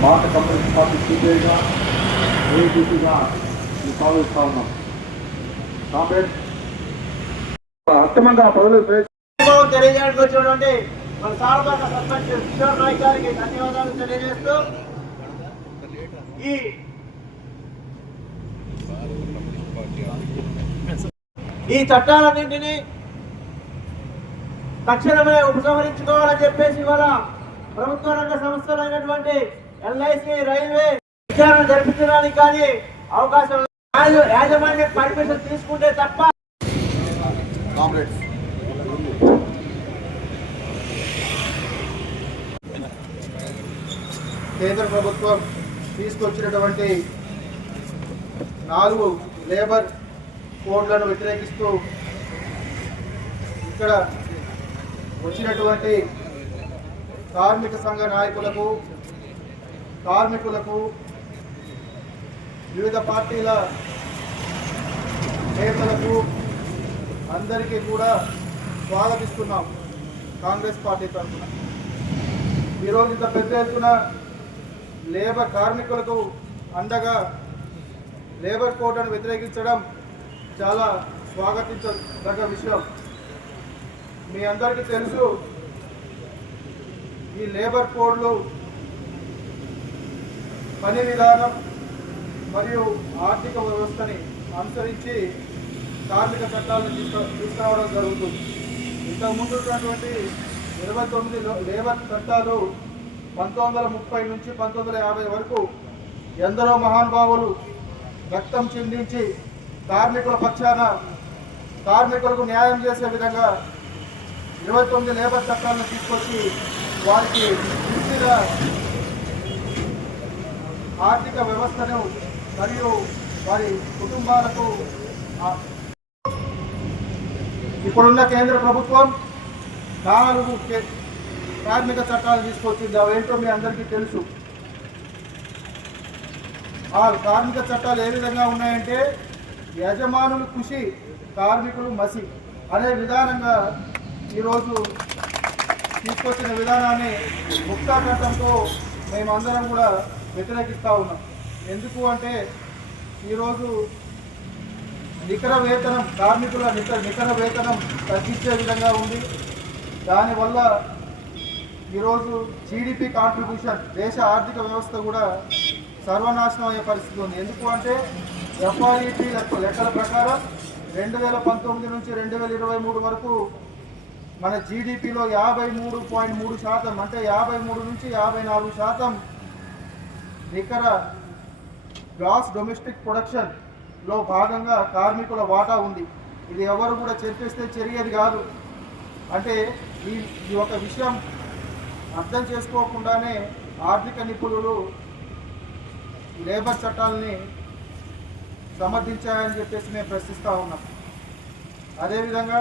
భారత communist party సీపీఐగా ఏఐటీసీగా ఈ సాగుతా ఉన్నాం అనుభవం తెలియజేయడానికి వచ్చినటువంటి మన సర్పంచ్ కిషోర్ నాయక్ గారికి ధన్యవాదాలు తెలియజేస్తూ ఈ ఈ చట్టాలన్నింటినీ తక్షణమే ఉపసంహరించుకోవాలని చెప్పేసి ఇవాళ ప్రభుత్వ రంగ సంస్థలు అయినటువంటి ఎల్ఐసి రైల్వే విచారణ జరిపించడానికి కానీ అవకాశం యాజమాన్య పర్మిషన్ తీసుకుంటే తప్ప కేంద్ర ప్రభుత్వం తీసుకొచ్చినటువంటి నాలుగు లేబర్ కోడ్లను వ్యతిరేకిస్తూ ఇక్కడ వచ్చినటువంటి కార్మిక సంఘ నాయకులకు కార్మికులకు వివిధ పార్టీల నేతలకు అందరికీ కూడా స్వాగతిస్తున్నాం కాంగ్రెస్ పార్టీ తరఫున. ఈరోజు ఇంత పెద్ద ఎత్తున లేబర్ కార్మికులకు అండగా లేబర్ కోటను వ్యతిరేకించడం చాలా స్వాగతించదగ్గ విషయం. మీ అందరికీ తెలుసు ఈ లేబర్ కోడ్లు పని విధానం మరియు ఆర్థిక వ్యవస్థని అనుసరించి కార్మిక చట్టాలను తీసుకు తీసుకురావడం జరుగుతుంది. ఇంతకుముందు ఉన్నటువంటి ఇరవై తొమ్మిది లేబర్ చట్టాలు పంతొమ్మిది వందల ముప్పై నుంచి పంతొమ్మిది వందల యాభై వరకు ఎందరో మహానుభావులు రక్తం చిందించి కార్మికుల పక్షాన కార్మికులకు న్యాయం చేసే విధంగా ఇరవై తొమ్మిది లేబర్ చట్టాలను తీసుకొచ్చి వారికి పూర్తిగా ఆర్థిక వ్యవస్థను మరియు వారి కుటుంబాలకు ఇప్పుడున్న కేంద్ర ప్రభుత్వం నాలుగు కే- కార్మిక చట్టాలు తీసుకొచ్చింది. అవేంటో మీ అందరికీ తెలుసు. ఆ కార్మిక చట్టాలు ఏ విధంగా ఉన్నాయంటే యజమానులు కృషి కార్మికులు మసి అనే విధానంగా ఈరోజు తీసుకొచ్చిన విధానాన్ని ముక్తాకంఠంతో మేమందరం కూడా వ్యతిరేకిస్తూ ఉన్నాం. ఎందుకు అంటే ఈరోజు నికర వేతనం కార్మికుల నికర నికర వేతనం తగ్గించే విధంగా ఉంది. దానివల్ల ఈరోజు జీడిపి కాంట్రిబ్యూషన్ దేశ ఆర్థిక వ్యవస్థ కూడా సర్వనాశనం అయ్యే పరిస్థితి ఉంది. ఎందుకు అంటే ఎఫ్ఆర్ఈపి లెక్కల ప్రకారం రెండు వేల పంతొమ్మిది నుంచి రెండు వేల ఇరవై మూడు వరకు మన జీడిపిలో యాభై మూడు పాయింట్ మూడు శాతం అంటే యాభై మూడు నుంచి యాభై నాలుగు శాతం నికర గ్రాస్ డొమెస్టిక్ ప్రొడక్షన్లో భాగంగా కార్మికుల వాటా ఉంది. ఇది ఎవరు కూడా చెప్పేస్తే చెరిగేది కాదు. అంటే ఈ ఈ ఒక విషయం అర్థం చేసుకోకుండానే ఆర్థిక నిపుణులు లేబర్ చట్టాలని సమర్థించాయని చెప్పేసి మేము ప్రశ్నిస్తూ ఉన్నాం. అదేవిధంగా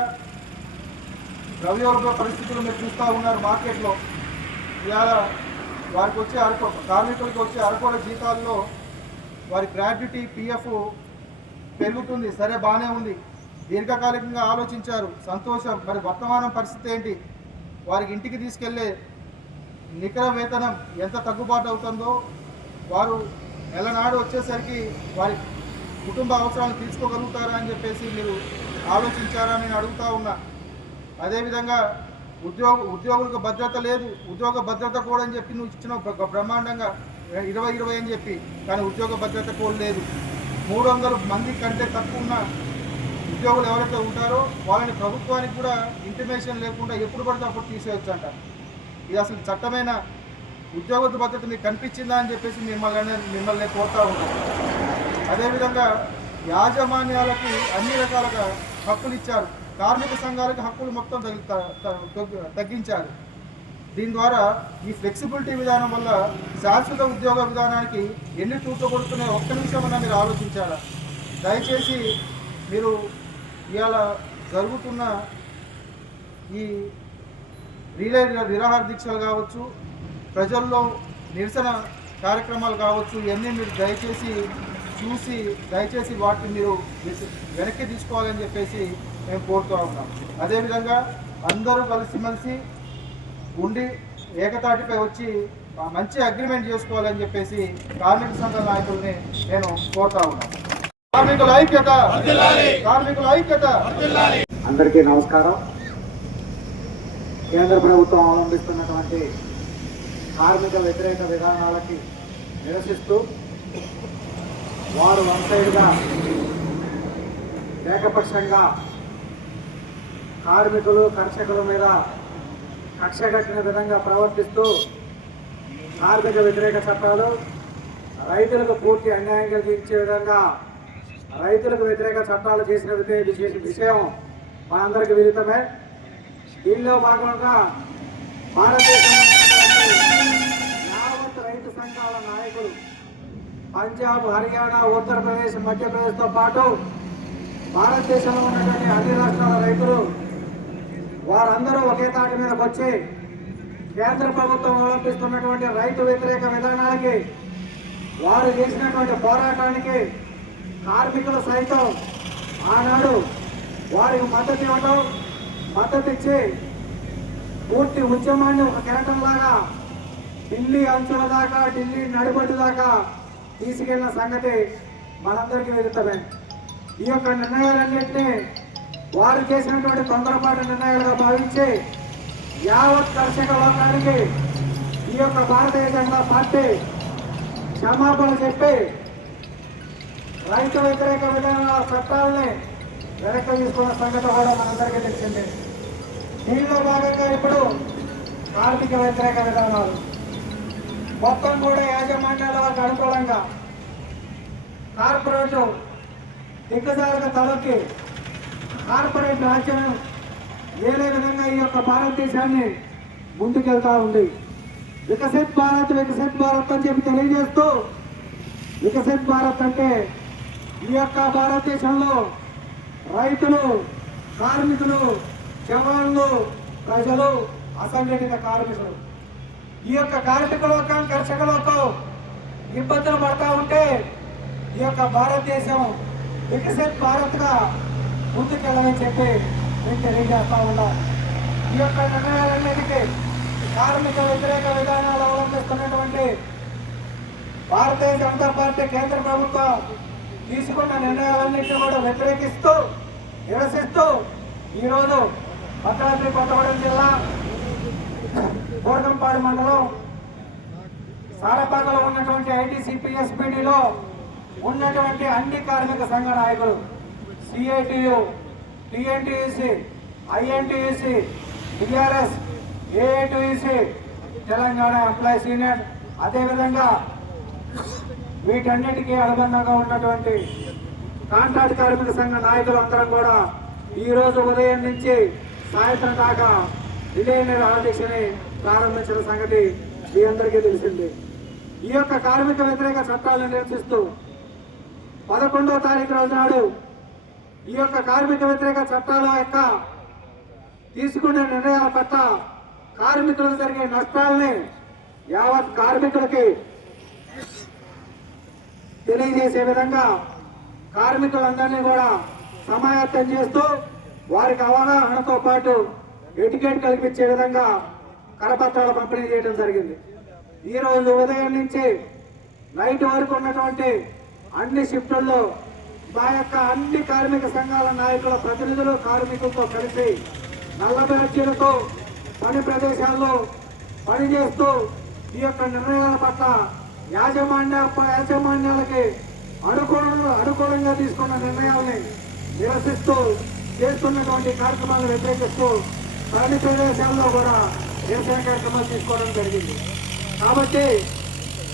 ద్రవ్యోల్బ పరిస్థితులు మీరు చూస్తూ ఉన్నారు మార్కెట్లో. ఇవాళ వారికి వచ్చే అరకు కార్మికులకి వచ్చే అరకొడ జీతాల్లో వారి గ్రాడ్యుటీ పిఎఫ్ పెరుగుతుంది. సరే బాగానే ఉంది. దీర్ఘకాలికంగా ఆలోచించారు. సంతోషం. మరి వర్తమానం పరిస్థితి ఏంటి? వారికి ఇంటికి తీసుకెళ్ళే నికర వేతనం ఎంత తగ్గుబాటు అవుతుందో వారు నెలనాడు వచ్చేసరికి వారి కుటుంబ అవసరాలు తీర్చుకోగలుగుతారా అని చెప్పేసి మీరు ఆలోచించారా అని నేను అడుగుతా ఉన్నా. అదేవిధంగా ఉద్యోగ ఉద్యోగులకు భద్రత లేదు. ఉద్యోగ భద్రత కూడా అని చెప్పి నువ్వు ఇచ్చిన బ్రహ్మాండంగా. ఇరవై ఇరవై అని చెప్పి. కానీ ఉద్యోగ భద్రత కూడా లేదు. మూడు వందల మంది కంటే తక్కువ ఉన్న ఉద్యోగులు ఎవరైతే ఉంటారో వాళ్ళని ప్రభుత్వానికి కూడా ఇంటిమేషన్ లేకుండా ఎప్పుడు పడితే అప్పుడు తీసేయచ్చు అంట ఇది అసలు చట్టమైన ఉద్యోగ భద్రత మీకు కనిపించిందా అని చెప్పేసి మిమ్మల్ని మిమ్మల్ని కోరుతా ఉంటాం అదేవిధంగా యాజమాన్యాలకి అన్ని రకాలుగా హక్కులు ఇచ్చారు. కార్మిక సంఘాలకు హక్కులు మొత్తం తగ్గి- తగ్గించారు. దీని ద్వారా ఈ ఫ్లెక్సిబిలిటీ విధానం వల్ల శాశ్వత ఉద్యోగ విధానానికి ఎన్ని తూట్లు కొడుతున్నాయో ఒక్క నిమిషమన్నా మీరు ఆలోచించారా దయచేసి మీరు ఇవాళ జరుగుతున్న ఈ రిలే నిరాహార దీక్షలు కావచ్చు ప్రజల్లో నిరసన కార్యక్రమాలు కావచ్చు ఇవన్నీ మీరు దయచేసి చూసి దయచేసి వాటిని మీరు వెనక్కి తీసుకోవాలని చెప్పేసి మేము కోరుతూ ఉన్నాం. అదేవిధంగా అందరూ కలిసిమెలిసి ఉండి ఏకతాటిపై వచ్చి మంచి అగ్రిమెంట్ చేసుకోవాలని చెప్పేసి కార్మిక సంఘ నాయకుల్ని నేను కోరుతా ఉన్నాను కార్మికుల ఐక్యత! కార్మికుల ఐక్యత! అందరికీ నమస్కారం. కేంద్ర ప్రభుత్వం అవలంబిస్తున్నటువంటి కార్మిక వ్యతిరేక విధానాలకి నిరసిస్తూ వారు వన్ సైడ్గా ఏకపక్షంగా కార్మికులు కర్షకుల మీద కక్ష కట్టిన విధంగా ప్రవర్తిస్తూ కార్మిక వ్యతిరేక చట్టాలు రైతులకు పూర్తి అన్యాయం కలిగించే విధంగా రైతులకు వ్యతిరేక చట్టాలు చేసిన విషయం మనందరికీ విదితమే. దీనిలో భాగంగా భారతదేశంలో యావత్ రైతు సంఘాల నాయకులు పంజాబ్ హర్యానా ఉత్తరప్రదేశ్ మధ్యప్రదేశ్తో పాటు భారతదేశంలో ఉన్నటువంటి అన్ని రాష్ట్రాల రైతులు వారందరూ ఒకే తాటి మీదకి వచ్చి కేంద్ర ప్రభుత్వం అవలంబిస్తున్నటువంటి రైతు వ్యతిరేక విధానాలకి వారు చేసినటువంటి పోరాటానికి కార్మికులు సైతం ఆనాడు వారికి మద్దతు ఇవ్వటం మద్దతు ఇచ్చి పూర్తి ఉద్యమాన్ని ఒక కెరటంలాగా ఢిల్లీ అంచుల దాకా ఢిల్లీ నడిబడి దాకా తీసుకెళ్ళిన సంగతి మనందరికీ విదితమే. ఈ యొక్క నిర్ణయాలన్నింటినీ వారు చేసినటువంటి తొందరపాటు నిర్ణయాలుగా భావించి యావత్ కర్షక లోకానికి ఈ యొక్క భారతీయ జనతా పార్టీ క్షమాపణ చెప్పి రైతు వ్యతిరేక విధానాల చట్టాలని వెనక్కి తీసుకున్న సంగతి కూడా మనందరికీ తెలిసిందే. దీనిలో భాగంగా ఇప్పుడు కార్మిక వ్యతిరేక విధానాలు. మొత్తం కూడా యాజమాన్యాలకు అనుకూలంగా కార్పొరేట్ దిగ్గజాలకు తలకి కార్పొరేట్ రాజ్యం వేరే విధంగా ఈ యొక్క భారతదేశాన్ని ముందుకెళ్తా ఉంది. వికసిత్ భారత్ వికసిత్ భారత్ అని చెప్పి తెలియజేస్తూ వికసిత్ భారత్ అంటే ఈ యొక్క భారతదేశంలో రైతులు కార్మికులు జవాన్లు ప్రజలు అసంఘటిత కార్మికులు. ఈ యొక్క కార్మిక లోకం కర్షక లోకం ఇబ్బందులు పడతా ఉంటే ఈ యొక్క భారతదేశం వికసిత్ భారత్గా ముందుకెళ్ళమని చెప్పి నేను తెలియజేస్తా ఉన్నా. ఈ యొక్క నిర్ణయాలన్నిటికీ కార్మిక వ్యతిరేక విధానాలు అవలంబిస్తున్నటువంటి భారతీయ జనతా పార్టీ కేంద్ర ప్రభుత్వం తీసుకున్న నిర్ణయాలన్నింటినీ కూడా వ్యతిరేకిస్తూ నిరసిస్తూ ఈరోజు భద్రాద్రి కొత్తగూడెం జిల్లా కోరకంపాడు మండలం సారపాకలో ఉన్నటువంటి ఐటీసీపీఎస్పీడీలో ఉన్నటువంటి అన్ని కార్మిక సంఘ నాయకులు CITU TNTUC INTUC TRS AITUC Telangana employees union. అదేవిధంగా వీటన్నిటికీ అనుబంధంగా ఉన్నటువంటి కాంట్రాక్ట్ కార్మిక సంఘ నాయకులందరం కూడా ఈరోజు ఉదయం నుంచి సాయంత్రం దాకా రిలేనర్ ఆదీక్షని ప్రారంభించిన సంగతి మీ అందరికీ తెలిసింది. ఈ యొక్క కార్మిక వ్యతిరేక చట్టాలను నిరసిస్తూ పదకొండవ తారీఖు రోజు నాడు ఈ యొక్క కార్మిక వ్యతిరేక చట్టాల యొక్క తీసుకునే నిర్ణయాల పట్ల కార్మికులకు జరిగే నష్టాలని యావత్ కార్మికులకి తెలియజేసే విధంగా కార్మికులందరినీ కూడా సమాయత్తం చేస్తూ వారికి అవగాహనతో పాటు ఎటికేట్ కల్పించే విధంగా కరపత్రాలు పంపిణీ చేయడం జరిగింది. ఈరోజు ఉదయం నుంచి నైట్ వరకు ఉన్నటువంటి అన్ని షిఫ్టుల్లో మా యొక్క అన్ని కార్మిక సంఘాల నాయకుల ప్రతినిధులు కార్మికులతో కలిసి నల్ల బ్యాడ్జీలతో పని ప్రదేశాల్లో పనిచేస్తూ ఈ యొక్క నిర్ణయాల పట్ల యాజమాన్య యాజమాన్యాలకి అనుకూలంగా అనుకూలంగా తీసుకున్న నిర్ణయాల్ని నిరసిస్తూ చేస్తున్నటువంటి కార్యక్రమాలను వ్యతిరేకిస్తూ పని ప్రదేశాల్లో కూడా నిరసన కార్యక్రమాలు తీసుకోవడం జరిగింది. కాబట్టి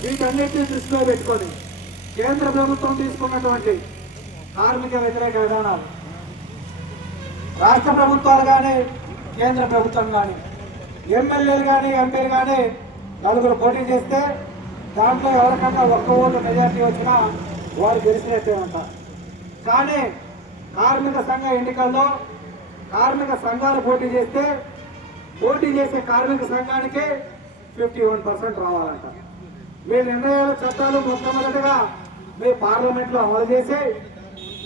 వీటన్నిటిని దృష్టిలో పెట్టుకొని కేంద్ర ప్రభుత్వం తీసుకున్నటువంటి కార్మిక వ్యతిరేక విధానాలు రాష్ట్ర ప్రభుత్వాలు కానీ కేంద్ర ప్రభుత్వం కానీ ఎమ్మెల్యేలు కానీ ఎంపీలు కానీ నలుగురు పోటీ చేస్తే దాంట్లో ఎవరికన్నా ఒక్క ఓటు మెజార్టీ వచ్చినా వారు గెలిచినట్టే ఉంటారు కానీ కార్మిక సంఘ ఎన్నికల్లో కార్మిక సంఘాలు పోటీ చేస్తే పోటీ చేసే కార్మిక సంఘానికి ఫిఫ్టీ వన్ పర్సెంట్ రావాలంట. మీ నిర్ణయాలు చట్టాలు మొట్టమొదటిగా మీ పార్లమెంట్లో అమలు చేసి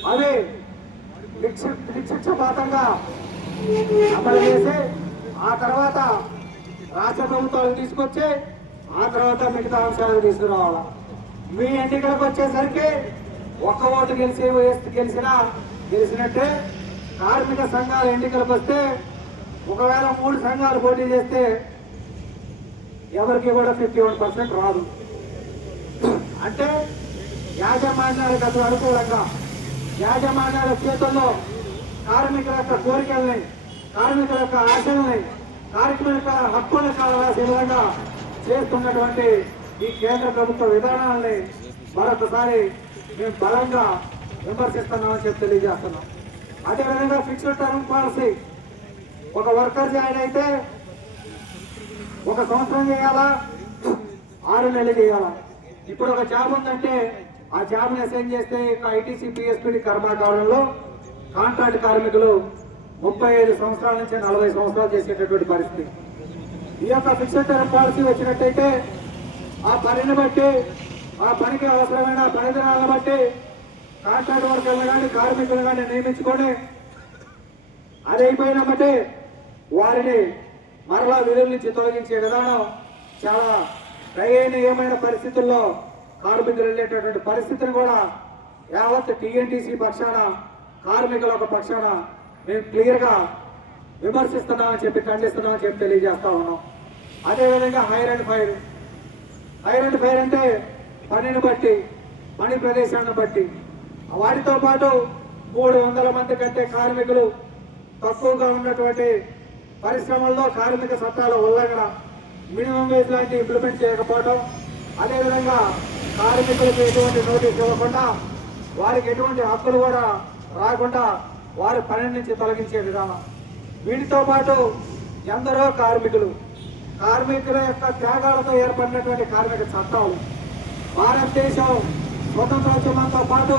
అవి నిక్ష- అమలు చేసి ఆ తర్వాత రాష్ట్ర ప్రభుత్వాలు తీసుకొచ్చి ఆ తర్వాత మిగతా అంశాలను తీసుకురావాలి? మీ ఎన్నికలకు వచ్చేసరికి ఒక్క ఓటు గెలిచి వేస్తే గెలిచినా గెలిచినట్టే కార్మిక సంఘాల ఎన్నికలకు వస్తే ఒకవేళ మూడు సంఘాలు పోటీ చేస్తే ఎవరికి కూడా ఫిఫ్టీ వన్ పర్సెంట్ రాదు. అంటే యాజమాన్యాలకు అది అనుకూలంగా యాజమాన్యాల చేతుల్లో కార్మికుల యొక్క కోరికల్ని కార్మికుల యొక్క ఆశల్ని కార్మికుల యొక్క హక్కులను కావాల్సిన విధంగా చేస్తున్నటువంటి ఈ కేంద్ర ప్రభుత్వ విధానాలని మరొకసారి మేము బలంగా విమర్శిస్తున్నామని చెప్పి తెలియజేస్తున్నాం. అదేవిధంగా ఫిక్స్డ్ టర్మ్ పాలసీ ఒక వర్కర్ జాయిన్ అయితే ఒక సంవత్సరం చేయాలా? ఆరు నెలలు చేయాలా? ఇప్పుడు ఒక జాబ్ ఉందంటే ఆ జాబ్ అసైన్ చేస్తే ఐటీసీ పిఎస్పీడి కర్మాగారంలో కాంట్రాక్ట్ కార్మికులు ముప్పై ఐదు సంవత్సరాల నుంచి నలభై సంవత్సరాలు చేసేటటువంటి పరిస్థితి. ఈ యొక్క ఫిక్స్డ్ టర్మ్ పాలసీ వచ్చినట్టయితే ఆ పనిని బట్టి ఆ పనికి అవసరమైన పని దినాలను బట్టి కాంట్రాక్ట్ వర్కర్లు కానీ కార్మికులు కానీ నియమించుకొని అది అయిపోయిన బట్టి వారిని మరలా విధుల నుంచి తొలగించే విధానం చాలా దయనీయమైన పరిస్థితుల్లో కార్మికులు వెళ్ళేటటువంటి పరిస్థితిని కూడా యావత్ టీఎన్టీసీ పక్షాన కార్మికుల ఒక పక్షాన మేము క్లియర్గా విమర్శిస్తున్నామని చెప్పి ఖండిస్తున్నామని చెప్పి తెలియజేస్తా ఉన్నాం. అదేవిధంగా hire and fire. Hire and fire అంటే పనిని బట్టి పని ప్రదేశాన్ని బట్టి. వాటితో పాటు మూడు వందల మంది కంటే కార్మికులు తక్కువగా ఉన్నటువంటి పరిశ్రమల్లో కార్మిక చట్టాల ఉల్లంఘన. మినిమం వేజ్ లాంటివి ఇంప్లిమెంట్ చేయకపోవడం అదేవిధంగా కార్మికులకు ఎటువంటి నోటీస్ ఇవ్వకుండా వారికి ఎటువంటి హక్కులు కూడా రాకుండా వారి పని నుంచి తొలగించే విధానం. వీటితో పాటు ఎందరో కార్మికులు కార్మికుల యొక్క త్యాగాలతో ఏర్పడినటువంటి కార్మిక చట్టాలు భారతదేశం స్వతంత్రోద్యమంతో పాటు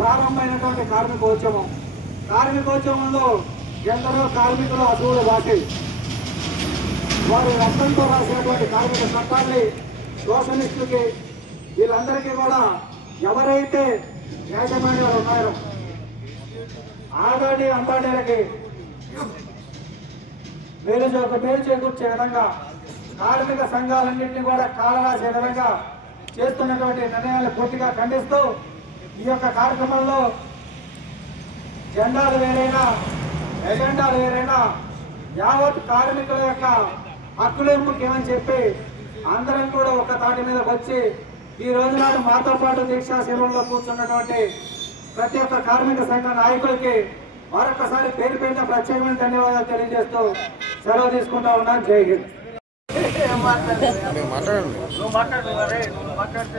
ప్రారంభమైనటువంటి కార్మికోద్యమం. కార్మికోద్యమంలో ఎందరో కార్మికులు అసువులు బాటి వారు రక్తంతో రాసినటువంటి కార్మిక చట్టాన్ని సోషలిస్టులకి వీళ్ళందరికీ కూడా ఎవరైతే యాజమాన్యాలు ఉన్నారో ఆదాని అంబానీలకి మేలు చే- మేలు చేకూర్చే విధంగా కార్మిక సంఘాలన్నింటినీ కూడా కాలరాసే విధంగా చేస్తున్నటువంటి నిర్ణయాలను పూర్తిగా ఖండిస్తూ ఈ యొక్క కార్యక్రమంలో జెండాలు వేరైనా ఎజెండాలు వేరైనా యావత్ కార్మికుల యొక్క హక్కులే ముఖ్యమని చెప్పి అందరం కూడా ఒక తాటి మీద వచ్చి ఈ రోజు నాడు మాతో పాటు దీక్షా శిబిరంలో కూర్చున్నటువంటి ప్రతి ఒక్క కార్మిక సంఘ నాయకులకి మరొకసారి పేరు పేరున ప్రత్యేకమైన ధన్యవాదాలు తెలియజేస్తూ సెలవు తీసుకుంటా ఉన్నాను జై హింద్. నువ్వు మాట్లాడు నువ్వు మాట్లాడు.